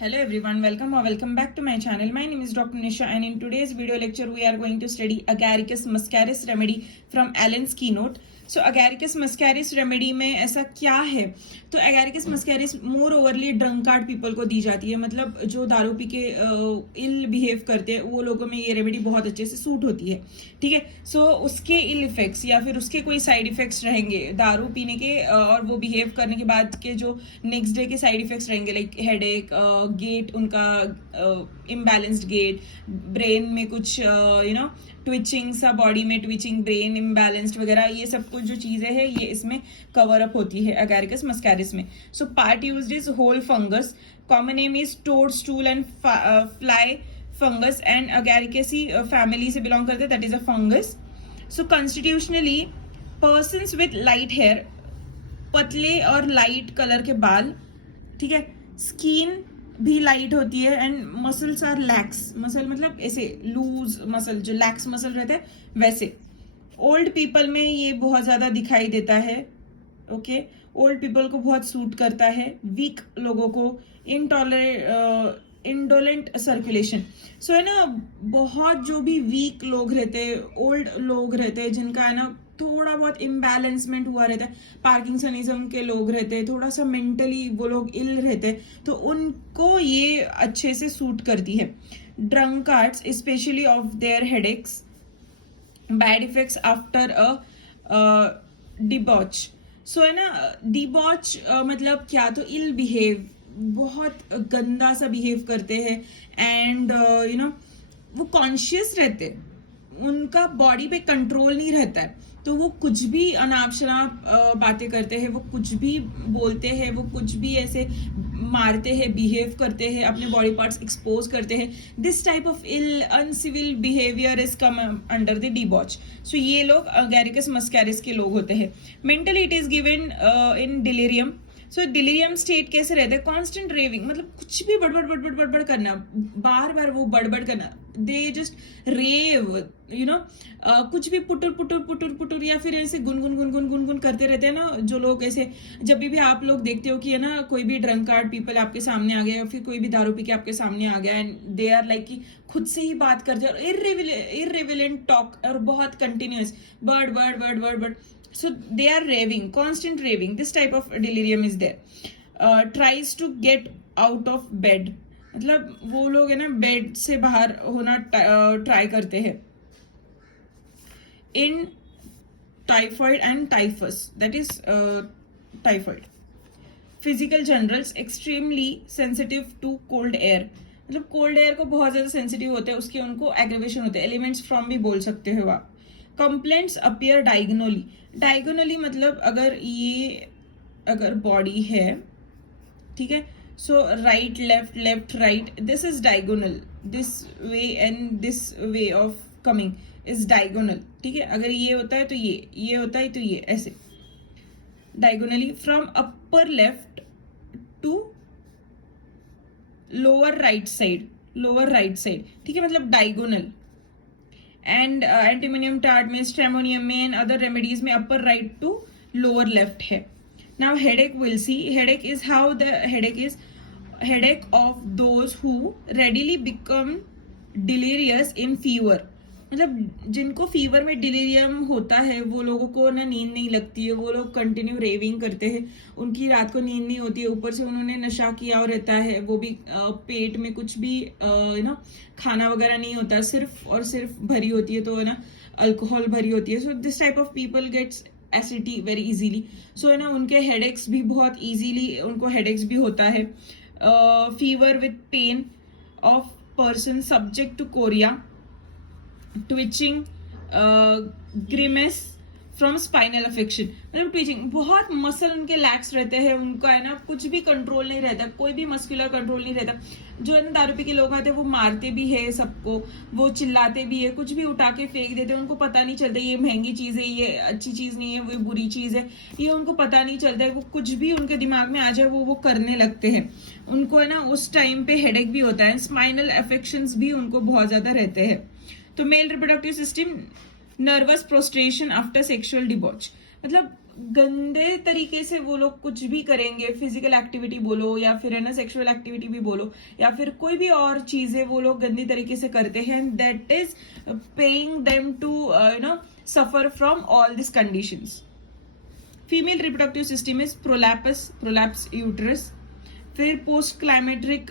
Hello everyone, welcome or welcome back to my channel. My name is Dr. Nisha and in today's video lecture we are going to study Agaricus muscaris remedy from Allen's keynote. So Agaricus muscaris remedy में ऐसा क्या है? तो Agaricus muscaris मोर overly drunkard people को दी जाती है, मतलब जो दारू पी के इल बिहेव करते हैं वो लोगों में ये रेमेडी बहुत अच्छे से सूट होती है. ठीक है, सो उसके इल इफेक्ट्स या फिर उसके कोई साइड इफेक्ट्स रहेंगे दारू पीने के और वो बिहेव करने के बाद के जो नेक्स्ट डे के साइड इफेक्ट्स रहेंगे, लाइक हेडेक, गेट उनका इम्बैलेंस्ड गेट, ब्रेन में कुछ ट्विचिंग सा, बॉडी में ट्विचिंग, ब्रेन इम्बैलेंस्ड वगैरह, ये सब कुछ जो चीजें हैं ये इसमें कवर अप होती है Agaricus muscaris में. So part used is whole fungus, common name is toad stool and fly fungus and Agaricus family से बिलोंग करते हैं, that is a fungus. So constitutionally persons with light hair, पतले और light colour के बाल, ठीक है, स्किन भी लाइट होती है and muscles are lax. Muscle मतलब ऐसे लूज मसल, जो लैक्स मसल रहते हैं वैसे. ओल्ड पीपल में ये बहुत ज्यादा दिखाई देता है. ओके, ओल्ड पीपल को बहुत सूट करता है. वीक लोगों को इंडोलेंट सर्कुलेशन. सो है ना, बहुत जो भी वीक लोग रहते हैं, ओल्ड लोग रहते हैं जिनका है ना थोड़ा बहुत इम्बैलेंसमेंट हुआ रहता है, पार्किंसनिज्म के लोग रहते हैं, थोड़ा सा मेंटली वो लोग इल रहते हैं, तो उनको ये अच्छे से सूट करती है. Drunkards specially of their headaches, bad effects after a debauch. So है ना, डिबॉच मतलब क्या, तो इल बिहेव, बहुत गंदा सा बिहेव करते हैं एंड वो कॉन्शियस रहते हैं, उनका बॉडी पे कंट्रोल नहीं रहता है, तो वो कुछ भी अनाप शनाप बातें करते हैं, वो कुछ भी बोलते हैं, वो कुछ भी ऐसे मारते हैं, बिहेव करते हैं, अपने बॉडी पार्ट्स एक्सपोज करते हैं. This type of ill uncivil behaviour is come under the debauch. So ये लोग Agaricus muscaris के लोग होते हैं. Mentally it is given in delirium. So delirium state कैसे रहता है? कॉन्स्टेंट रेविंग, मतलब कुछ भी बड़बड़ बड़बड़ बड़बड़ करना, बार बार वो बड़बड़ करना, दे जस्ट रेव, कुछ भी पुटुर पुटुर पुटुर पुटुर या फिर ऐसे गुनगुन गुनगुन गुनगुन करते रहते हैं ना जो लोग. ऐसे जब भी आप लोग देखते हो कि है ना कोई भी ड्रंकार्ड पीपल आपके सामने आ गया या फिर कोई भी दारू पी के आपके सामने आ गया एंड दे आर लाइक कि खुद से ही बात करते हैं और इररिलेवेंट टॉक और बहुत continuous word word word word word. So they are raving, constant raving. This type of delirium is there. Tries to get out of bed. मतलब वो लोग है ना बेड से बाहर होना ट्राई करते हैं. In typhoid and typhus, that is typhoid. Physical generals extremely sensitive to cold air. मतलब कोल्ड एयर को बहुत ज्यादा सेंसिटिव होते हैं, उसके उनको एग्रेवेशन होते हैं. एलिमेंट्स फ्रॉम भी बोल सकते हो आप. Complaints appear diagonally. डायगोनली मतलब अगर बॉडी है, ठीक है, so right left left right, this is diagonal. This way and this way of coming is diagonal. ठीक है, अगर ये होता है तो ये होता है तो ये, ऐसे diagonally. From upper left to lower right side, ठीक है, मतलब डायगोनल. एंड एंटीमोनियम टार्ट में, स्ट्रेमोनियम में एंड अदर रेमेडीज में upper right to lower left है. Now headache will see. Headache is how the headache is headache of those who readily become delirious in fever. मतलब जिनको fever में delirium होता है वो लोगों को ना नींद नहीं लगती है, वो लोग कंटिन्यू रेविंग करते हैं, उनकी रात को नींद नहीं होती है, ऊपर से उन्होंने नशा किया रहता है, वो भी पेट में कुछ भी खाना वगैरह नहीं होता, सिर्फ और सिर्फ भरी होती है, तो है ना अल्कोहल भरी होती है. So this type of people gets acidity very easily. So है ना उनके हेडेक्स भी बहुत इजीली उनको हेडेक्स भी होता है. Fever with pain of person subject to chorea, twitching, grimace from spinal affection. मतलब ट्विचिंग, बहुत मसल उनके लैक्स रहते हैं, उनका है ना कुछ भी कंट्रोल नहीं रहता, कोई भी मस्कुलर कंट्रोल नहीं रहता. जो है ना दारू पी के लोग आते हैं वो मारते भी है सबको, वो चिल्लाते भी है, कुछ भी उठा के फेंक देते हैं, उनको पता नहीं चलता ये महंगी चीज है, ये अच्छी चीज नहीं है, वो बुरी चीज है, ये उनको पता नहीं चलता है. वो कुछ भी उनके दिमाग में आ जाए वो करने लगते हैं. उनको है ना उस टाइम पे हेडेक भी होता है, स्पाइनल अफेक्शंस भी उनको बहुत ज्यादा रहते हैं. तो male reproductive system, nervous prostration after sexual डिबॉच. मतलब गंदे तरीके से वो लोग कुछ भी करेंगे, फिजिकल एक्टिविटी बोलो या फिर है ना सेक्सुअल एक्टिविटी भी बोलो या फिर कोई भी और चीजें वो लोग गंदी तरीके से करते हैं, that is paying them to suffer from all this conditions. Female reproductive system is prolapse uterus. फिर post climacteric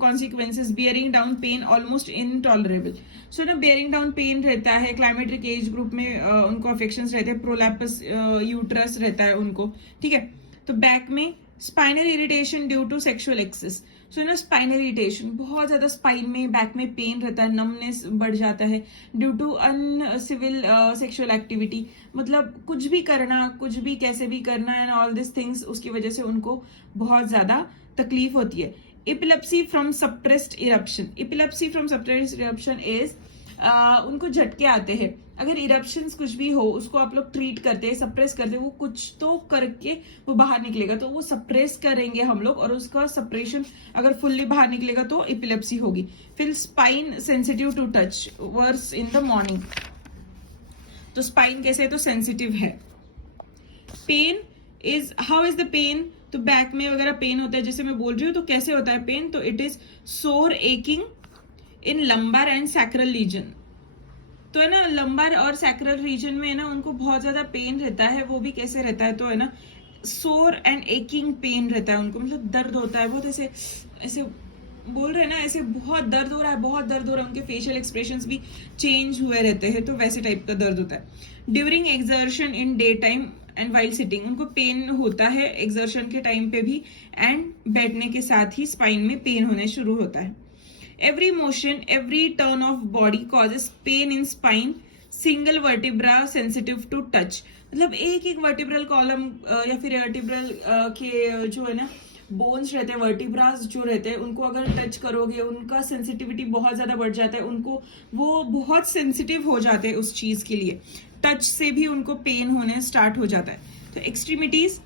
consequences, bearing down pain almost intolerable. So ना बियरिंग डाउन पेन रहता है, क्लाइमेट्रिक एज ग्रुप में उनको affections रहते हैं, प्रोलैपस uterus रहता है उनको. ठीक है. तो बैक में spinal irritation due to sexual excess. So ना स्पाइनल इरिटेशन, बहुत ज्यादा स्पाइन में बैक में पेन रहता है, नमनेस बढ़ जाता है due to uncivil sexual activity. मतलब कुछ भी करना, कुछ भी कैसे भी करना एंड ऑल दिस थिंग्स, उसकी वजह से उनको बहुत ज्यादा तकलीफ होती है. Epilepsy from suppressed eruption. Epilepsy from suppressed eruption is उनको झटके आते हैं. अगर इरप्शंस कुछ भी हो उसको आप लोग ट्रीट करते हैं, सप्रेस करते हैं, वो कुछ तो करके वो बाहर निकलेगा, तो वो सप्रेस करेंगे हम लोग और उसका सप्रेशन अगर फुल्ली बाहर निकलेगा तो एपिलेप्सी होगी. फिर spine sensitive to touch, worse in the morning. तो स्पाइन कैसे है, तो सेंसिटिव है. Pain is, how is the pain. तो बैक में वगैरह पेन होता है, जैसे मैं बोल रही हूँ, तो कैसे होता है पेन. तो it is sore aching in lumbar and sacral region. तो है ना लंबार और सैक्रल रीजन में है ना उनको बहुत ज्यादा पेन रहता है. वो भी कैसे रहता है, तो है ना सोर एंड एकिंग पेन रहता है उनको, मतलब दर्द होता है बहुत, ऐसे ऐसे बोल रहे हैं ना, ऐसे बहुत दर्द हो रहा है, बहुत दर्द हो रहा है. उनके फेशियल एक्सप्रेशंस भी चेंज हुए रहते हैं, तो वैसे टाइप का दर्द होता है. During exertion in day time and while sitting, उनको पेन होता है एक्सर्शन के टाइम पे भी एंड बैठने के साथ ही स्पाइन में पेन होने शुरू होता है. Every motion, every turn of body causes pain in spine. Single vertebra sensitive to touch. मतलब एक एक वर्टिब्रल कॉलम या फिर वर्टिब्रल के जो है ना बोन्स रहते हैं, वर्टिब्रास जो रहते हैं, उनको अगर टच करोगे उनका सेंसिटिविटी बहुत ज्यादा बढ़ जाता है. उनको वो बहुत सेंसिटिव हो जाते हैं उस चीज के लिए. टच से भी उनको पेन होने स्टार्ट हो जाता है. तो एक्सट्रीमिटीज,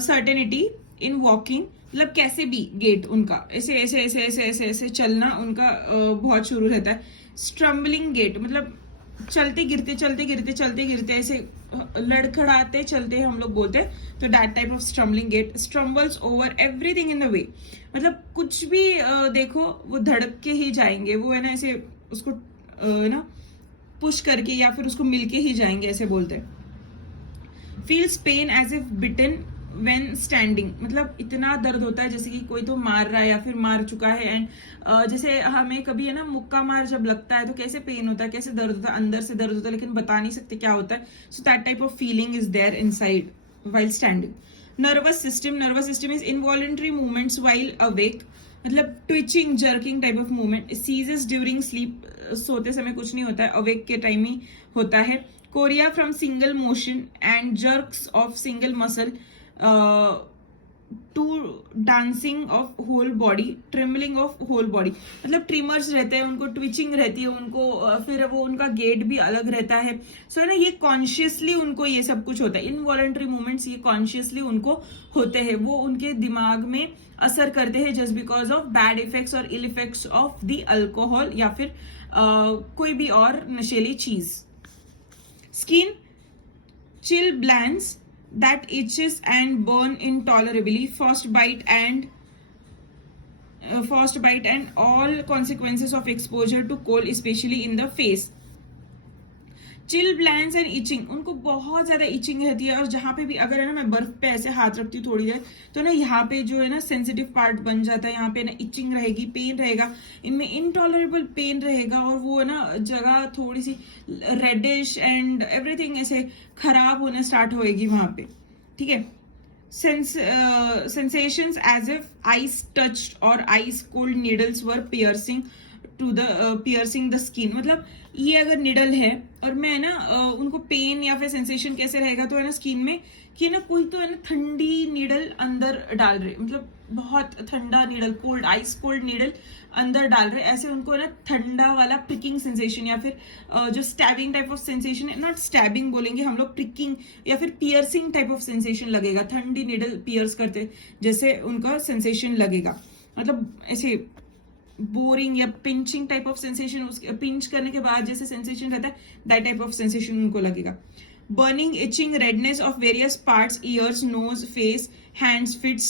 सर्टेनिटी इन वॉकिंग, मतलब कैसे भी गेट उनका ऐसे ऐसे ऐसे ऐसे ऐसे ऐसे चलना उनका बहुत शुरू रहता है. स्ट्रम्बलिंग गेट, मतलब चलते गिरते चलते गिरते चलते गिरते ऐसे लड़खड़ाते चलते हम लोग बोलते हैं, तो that type of stumbling gait. Stumbles over everything in the way, मतलब कुछ भी देखो वो धड़क के ही जाएंगे, वो है ना ऐसे उसको ना पुश करके या फिर उसको मिलके ही जाएंगे, ऐसे बोलते हैं. Feels pain as if beaten when standing, मतलब इतना दर्द होता है जैसे कि कोई तो मार रहा है या फिर मार चुका है. एंड जैसे हमें कभी है ना मुक्का मार जब लगता है तो कैसे पेन होता है, कैसे दर्द होता है, अंदर से दर्द होता है, लेकिन बता नहीं सकते क्या होता है. So that type of feeling is there inside while standing. Nervous system is involuntary movements while awake, मतलब twitching jerking type of movement. Ceases during sleep, सोते समय कुछ नहीं होता है, अवेक के टाइम ही होता है. Chorea from single motion and jerks of single muscle to dancing of whole body, trembling of whole body, मतलब ट्रिमर्स रहते हैं उनको, ट्विचिंग रहती है उनको, फिर वो उनका गेट भी अलग रहता है. सो है ना ये कॉन्शियसली उनको ये सब कुछ होता है. इनवॉलंटरी मूवमेंट्स ये कॉन्शियसली उनको होते हैं, वो उनके दिमाग में असर करते हैं just because of bad effects और ill effects of the alcohol या फिर कोई भी और नशीली चीज. Skin, chill glands that itches and burn intolerably, frostbite and all consequences of exposure to cold, especially in the face. Chill glands and itching, उनको बहुत ज्यादा इचिंग रहती है. और जहां पे भी अगर है ना मैं बर्फ पे ऐसे हाथ रखती हूँ थोड़ी देर, तो ना यहाँ पे जो है ना सेंसिटिव पार्ट बन जाता है, यहाँ पे ना इचिंग रहेगी, पेन रहेगा, इनमें इनटॉलरेबल पेन रहेगा और वो है ना जगह थोड़ी सी रेडिश एंड एवरीथिंग ऐसे खराब होने स्टार्ट होएगी वहां पे. ठीक है. sensations as if ice touched or ice cold needles were piercing the skin, मतलब ये अगर निडल है और मैं ना उनको पेन या फिर सेंसेशन कैसे रहेगा, तो है ना स्किन में कि ना कोई तो है ना ठंडी नीडल अंदर डाल रहे, मतलब बहुत ठंडा needle, cold ice cold needle अंदर डाल रहे, ऐसे उनको है ना ठंडा वाला प्रिकिंग सेंसेशन या फिर जो स्टैबिंग टाइप ऑफ सेंसेशन है, नॉट स्टैबिंग बोलेंगे हम लोग, प्रिकिंग या फिर पियर्सिंग टाइप ऑफ सेंसेशन लगेगा. ठंडी नीडल पियर्स करते जैसे उनका सेंसेशन लगेगा, मतलब ऐसे बोरिंग या pinching type of sensation, pinch करने के बाद जैसे सेंसेशन रहता है दैट टाइप ऑफ सेंसेशन उनको लगेगा. burning, itching, redness of various parts, ears, nose, face, hands, fits,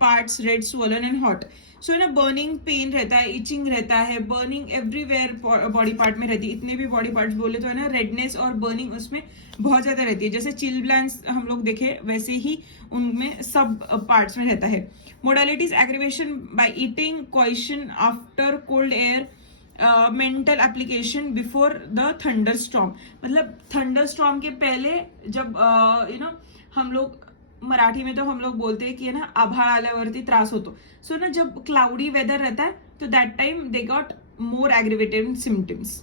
parts red, swollen and hot. सो है ना बर्निंग पेन रहता है, इचिंग रहता है, बर्निंग एवरीवेयर बॉडी पार्ट में रहती है, इतने भी बॉडी पार्ट्स बोले तो है ना रेडनेस और बर्निंग उसमें बहुत ज्यादा रहती है. जैसे चिल ग्लैंड्स हम लोग देखे वैसे ही उनमें सब पार्ट्स में रहता है. Modalities aggravation by eating, question after cold air, mental application before the thunder storm. मतलब थंडर स्टॉर्म के पहले जब हम लोग मराठी में तो हम लोग बोलते हैं कि है ना आभाळ आल्यावरती त्रास होतो. सो ना जब क्लाउडी वेदर रहता है तो that time they got more aggravated symptoms.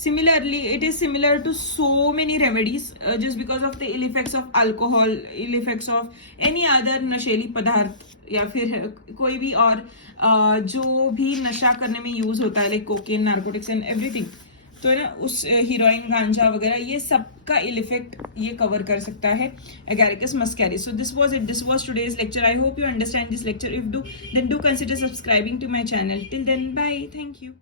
Similarly, it is similar to so many remedies just because of the ill effects of alcohol, ill effects of any other नशेली पदार्थ या फिर कोई भी और जो भी नशा करने में यूज होता है like cocaine, narcotics and everything. तो है ना उस हीरोइन, गांजा वगैरह ये सब का इल इफेक्ट ये कवर कर सकता है agaricus muscaris. So this was it. This was today's lecture. I hope you understand this lecture. If do, then do consider subscribing to my channel. Till then, bye. Thank you.